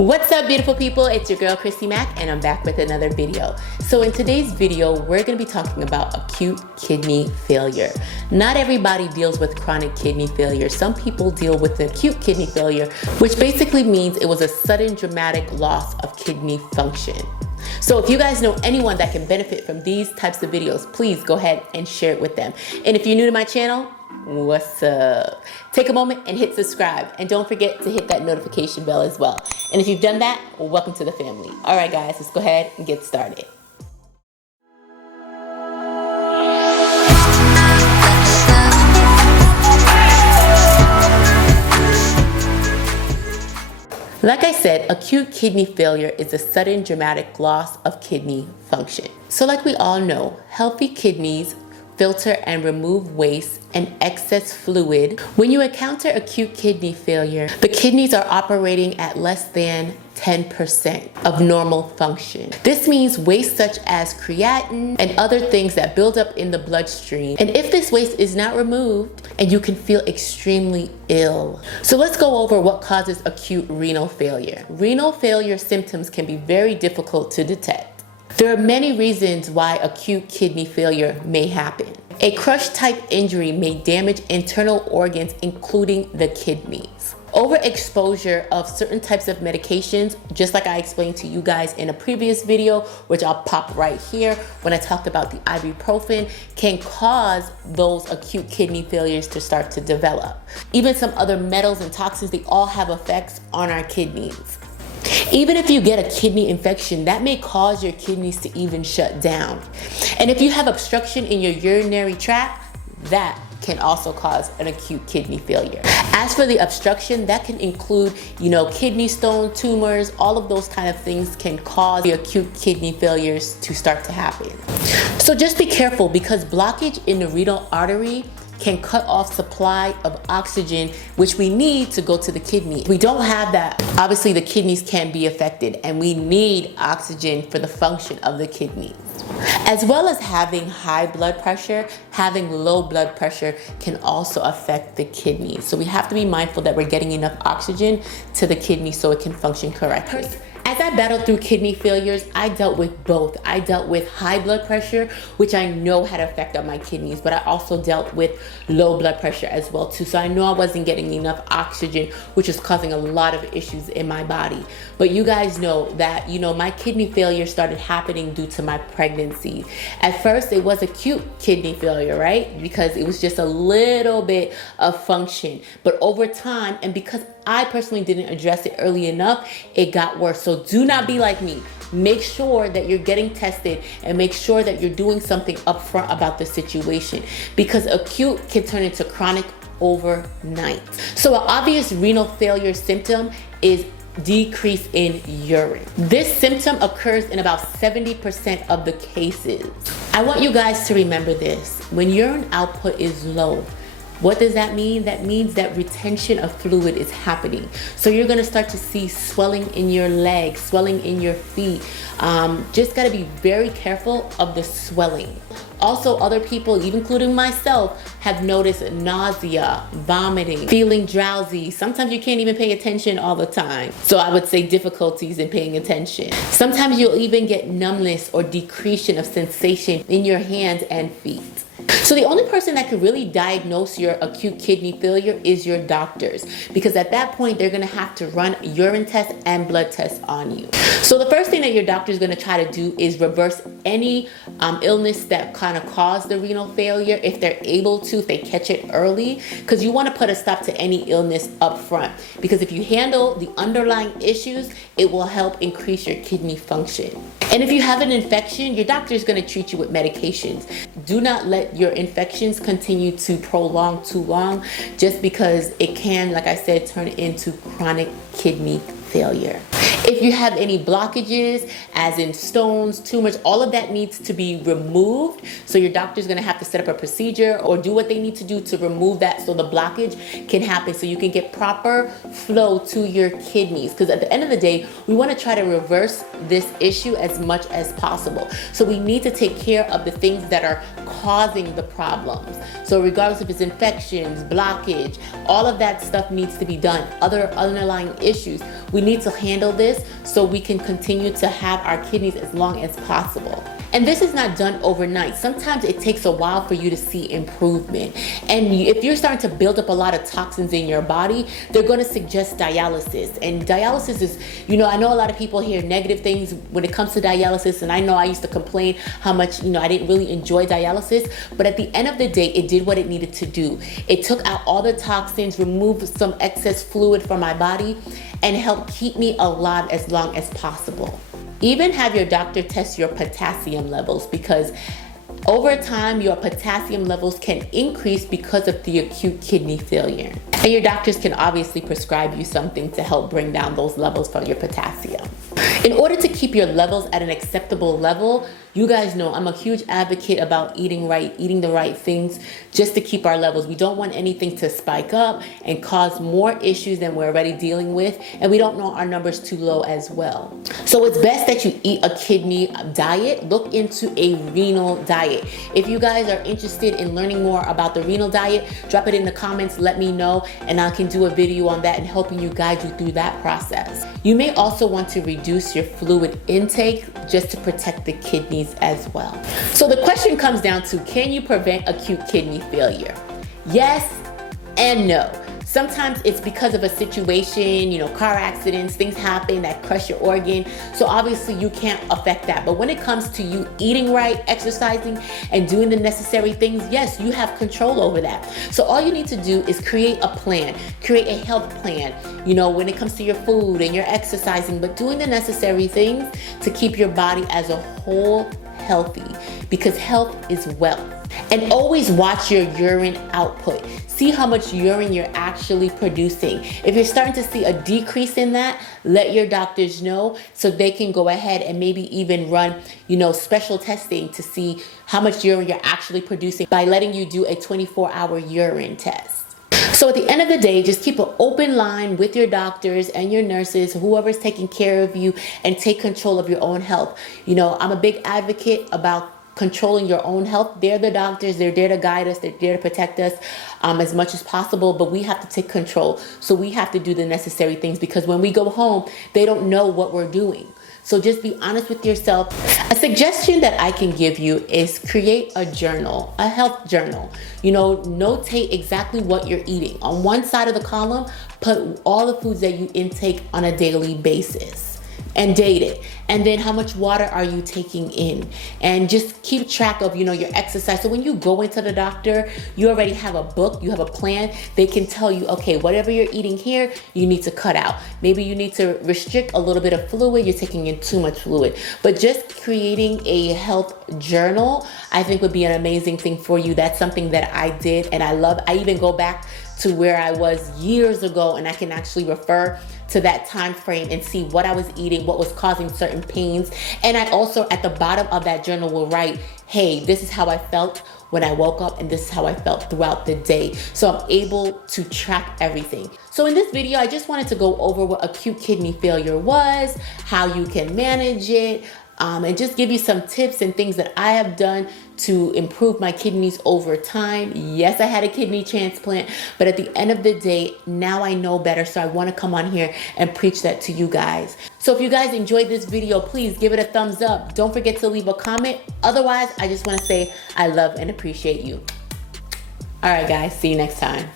What's up, beautiful people? It's your girl Christy Mack, and I'm back with another video. So in today's video, we're going to be talking about acute kidney failure. Not everybody deals with chronic kidney failure. Some people deal with acute kidney failure, which basically means it was a sudden dramatic loss of kidney function. So if you guys know anyone that can benefit from these types of videos, please go ahead and share it with them. And if you're new to my channel, what's up? Take a moment and hit subscribe, and don't forget to hit that notification bell as well. And if you've done that, welcome to the family. All right, guys, let's go ahead and get started. Like I said, acute kidney failure is a sudden dramatic loss of kidney function. So like we all know, healthy kidneys filter and remove waste and excess fluid. When you encounter acute kidney failure, the kidneys are operating at less than 10% of normal function. This means waste such as creatinine and other things that build up in the bloodstream. And if this waste is not removed, and you can feel extremely ill. So let's go over what causes acute renal failure. Renal failure symptoms can be very difficult to detect. There are many reasons why acute kidney failure may happen. A crush type injury may damage internal organs, including the kidneys. Overexposure of certain types of medications, just like I explained to you guys in a previous video, which I'll pop right here when I talked about the ibuprofen, can cause those acute kidney failures to start to develop. Even some other metals and toxins, they all have effects on our kidneys. Even if you get a kidney infection, that may cause your kidneys to even shut down. And if you have obstruction in your urinary tract, that can also cause an acute kidney failure. As for the obstruction, that can include, kidney stone, tumors, all of those kind of things can cause the acute kidney failures to start to happen. So just be careful, because blockage in the renal artery can cut off supply of oxygen, which we need to go to the kidney. If we don't have that, obviously the kidneys can be affected, and we need oxygen for the function of the kidneys. As well as having high blood pressure, having low blood pressure can also affect the kidneys. So we have to be mindful that we're getting enough oxygen to the kidney so it can function correctly. As I battled through kidney failures, I dealt with both. I dealt with high blood pressure, which I know had an effect on my kidneys, but I also dealt with low blood pressure as well too. So I know I wasn't getting enough oxygen, which is causing a lot of issues in my body. But you guys know that, my kidney failure started happening due to my pregnancy. At first, it was acute kidney failure, right? Because it was just a little bit of function. But over time, and because I personally didn't address it early enough, it got worse. So do not be like me. Make sure that you're getting tested, and make sure that you're doing something upfront about the situation, because acute can turn into chronic overnight. So an obvious renal failure symptom is decrease in urine. This symptom occurs in about 70% of the cases. I want you guys to remember this. When urine output is low, what does that mean? That means that retention of fluid is happening. So you're gonna start to see swelling in your legs, swelling in your feet. Just gotta be very careful of the swelling. Also, other people, even including myself, have noticed nausea, vomiting, feeling drowsy. Sometimes you can't even pay attention all the time. So I would say difficulties in paying attention. Sometimes you'll even get numbness or decretion of sensation in your hands and feet. So the only person that could really diagnose your acute kidney failure is your doctors, because at that point they're going to have to run urine tests and blood tests on you. So the first thing that your doctor is going to try to do is reverse any illness that kind of caused the renal failure, if they're able to, if they catch it early, because you want to put a stop to any illness up front, because if you handle the underlying issues, it will help increase your kidney function. And if you have an infection, your doctor is going to treat you with medications. Do not let your infections continue to prolong too long, just because it can, like I said, turn into chronic kidney failure. If you have any blockages, as in stones, tumors, all of that needs to be removed. So your doctor's gonna have to set up a procedure or do what they need to do to remove that so the blockage can happen, so you can get proper flow to your kidneys. Because at the end of the day, we wanna try to reverse this issue as much as possible. So we need to take care of the things that are causing the problems. So regardless if it's infections, blockage, all of that stuff needs to be done. Other underlying issues, we need to handle this so we can continue to have our kidneys as long as possible. And this is not done overnight. Sometimes it takes a while for you to see improvement. And if you're starting to build up a lot of toxins in your body, they're gonna suggest dialysis. And dialysis is, I know a lot of people hear negative things when it comes to dialysis, and I know I used to complain how much, I didn't really enjoy dialysis, but at the end of the day, it did what it needed to do. It took out all the toxins, removed some excess fluid from my body, and helped keep me alive as long as possible. Even have your doctor test your potassium levels, because over time, your potassium levels can increase because of the acute kidney failure. And your doctors can obviously prescribe you something to help bring down those levels for your potassium. In order to keep your levels at an acceptable level, you guys know I'm a huge advocate about eating right, eating the right things just to keep our levels. We don't want anything to spike up and cause more issues than we're already dealing with, and we don't want our numbers too low as well. So it's best that you eat a kidney diet. Look into a renal diet. If you guys are interested in learning more about the renal diet, drop it in the comments, let me know, and I can do a video on that and helping you guide you through that process. You may also want to reduce your fluid intake just to protect the kidneys as well. So the question comes down to, can you prevent acute kidney failure? Yes and no. Sometimes it's because of a situation, car accidents, things happen that crush your organ. So obviously you can't affect that. But when it comes to you eating right, exercising, and doing the necessary things, yes, you have control over that. So all you need to do is create a plan, create a health plan, when it comes to your food and your exercising, but doing the necessary things to keep your body as a whole healthy, because health is wealth. And always watch your urine output. See how much urine you're actually producing. If you're starting to see a decrease in that, let your doctors know so they can go ahead and maybe even run, special testing to see how much urine you're actually producing by letting you do a 24-hour urine test. So at the end of the day, just keep an open line with your doctors and your nurses, whoever's taking care of you, and take control of your own health. I'm a big advocate about controlling your own health. They're the doctors, they're there to guide us, they're there to protect us as much as possible, but we have to take control. So we have to do the necessary things, because when we go home, they don't know what we're doing. So just be honest with yourself. A suggestion that I can give you is create a journal, a health journal. Notate exactly what you're eating. On one side of the column, put all the foods that you intake on a daily basis and date it. And then how much water are you taking in? And just keep track of, your exercise. So when you go into the doctor, you already have a book, you have a plan. They can tell you, okay, whatever you're eating here, you need to cut out. Maybe you need to restrict a little bit of fluid. You're taking in too much fluid. But just creating a health journal, I think would be an amazing thing for you. That's something that I did and I love. I even go back to where I was years ago, and I can actually refer to that time frame and see what I was eating, what was causing certain pains. And I also at the bottom of that journal will write, hey, this is how I felt when I woke up, and this is how I felt throughout the day. So I'm able to track everything. So in this video, I just wanted to go over what acute kidney failure was, how you can manage it, and just give you some tips and things that I have done to improve my kidneys over time. Yes, I had a kidney transplant, but at the end of the day, now I know better. So I want to come on here and preach that to you guys. So if you guys enjoyed this video, please give it a thumbs up. Don't forget to leave a comment. Otherwise, I just want to say I love and appreciate you. All right, guys, see you next time.